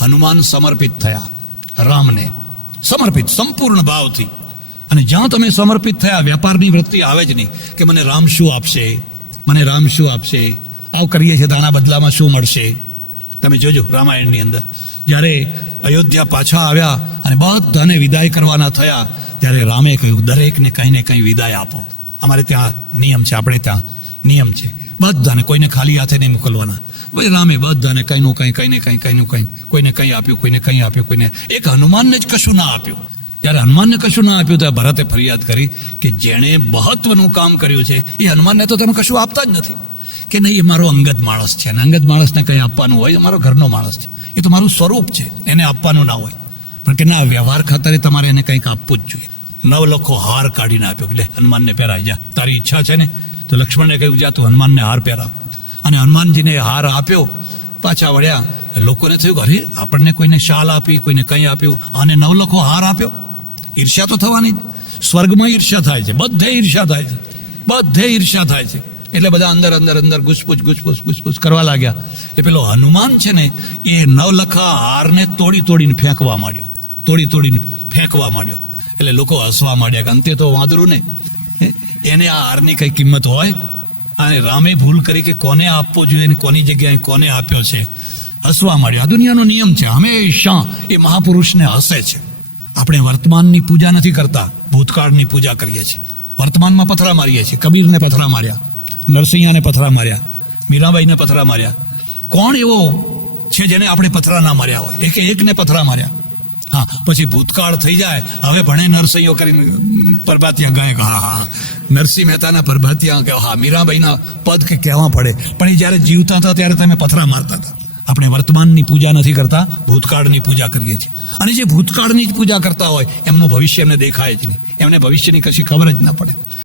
હનુમાન સમર્પિત થયા રામને, સમર્પિત સંપૂર્ણ ભાવથી. અને જ્યાં તમે સમર્પિત થયા, વેપારની વૃત્તિ આવે જ નહીં કે મને રામ શું આપશે, મને રામ શું આપશે, આવું કરીએ છીએ તો આના બદલામાં શું મળશે. તમે જોજો રામાયણની અંદર જ્યારે અયોધ્યા પાછા આવ્યા અને બધાને વિદાય કરવાના થયા, ત્યારે રામે કહ્યું દરેકને કંઈ ને કંઈ વિદાય આપો. અમારે ત્યાં નિયમ છે, આપણે ત્યાં નિયમ છે, બધાને, કોઈને ખાલી હાથે નહીં મોકલવાના. ભાઈ રામે બધાને કંઈનું કંઈ, કંઈને કંઈ, કંઈનું કંઈ, કોઈને કંઈ આપ્યું, કોઈને કંઈ આપ્યું, કોઈને એક હનુમાનને જ કશું ના આપ્યું. જ્યારે હનુમાનને કશું ના આપ્યું ત્યારે ભરતે ફરિયાદ કરી કે જેણે મહત્વનું કામ કર્યું છે એ હનુમાનને તો તમે કશું આપતા જ નથી. કે નહીં, એ મારો અંગત માણસ છે, અને અંગત માણસને કંઈ આપવાનું હોય, મારો ઘરનો માણસ છે, એ તો મારું સ્વરૂપ છે, એને આપવાનું ના હોય. પણ કે ના, વ્યવહાર ખાતરે તમારે એને કંઈક આપવું જ જોઈએ. 9 લાખો હાર કાઢીને આપ્યો કે લે હનુમાનને પહેરાય, જા તારી ઈચ્છા છે ને. તો લક્ષ્મણને કહ્યું જા તું હનુમાનને હાર પહેરાવ. અને હનુમાનજીને હાર આપ્યો, પાછા વળ્યા. લોકોને થયું કે અરે આપણને કોઈને શાલ આપી, કોઈને કંઈ આપ્યું, આને 9 લાખો હાર આપ્યો. ઈર્ષ્યા તો થવાની જ. સ્વર્ગમાં ઈર્ષ્યા થાય છે, બધે ઈર્ષ્યા થાય છે, બધે ઈર્ષ્યા થાય છે. એટલે બધા અંદર અંદર અંદર ઘૂસપૂછ કરવા લાગ્યા. એ પેલો હનુમાન છે ને, એ 9 લાખા હારને તોડીને ફેંકવા માંડ્યો, તોડીને ફેંકવા માંડ્યો. એટલે લોકો હસવા માંડ્યા કે અંતે તો વાંદરું ને, એને આ હારની કઈ કિંમત હોય. અને રામે ભૂલ કરી કે કોને આપવો જોઈએ ને કોની જગ્યાએ કોને આપ્યો છે, હસવા માંડ્યો. આ દુનિયાનો નિયમ છે, હંમેશા એ મહાપુરુષને હસે છે. આપણે વર્તમાનની પૂજા નથી કરતા, ભૂતકાળની પૂજા કરીએ છીએ. વર્તમાનમાં પથરા મારીએ છીએ. કબીરને પથરા માર્યા, નરસિંહાને પથરા માર્યા, મીરાબાઈને પથરા માર્યા. કોણ એવો છે જેને આપણે પથરા ના માર્યા હોય? એકને પથરા માર્યા. હા, પછી ભૂતકાળ થઈ જાય, હવે ભણે નરસિંહો કરીને પરભાતિયા ગાય, હા નરસિંહ મહેતાના પરભાતિયા કે હા મીરાબાઈના પદ કે કહેવા પડે. પણ એ જ્યારે જીવતા હતા ત્યારે તમે પથરા મારતા હતા. આપણે વર્તમાનની પૂજા નથી કરતા, ભૂતકાળની પૂજા કરીએ છીએ. અને જે ભૂતકાળની જ પૂજા કરતા હોય એમનું ભવિષ્ય એમને દેખાય જ નહીં, એમને ભવિષ્યની કશી ખબર જ ના પડે.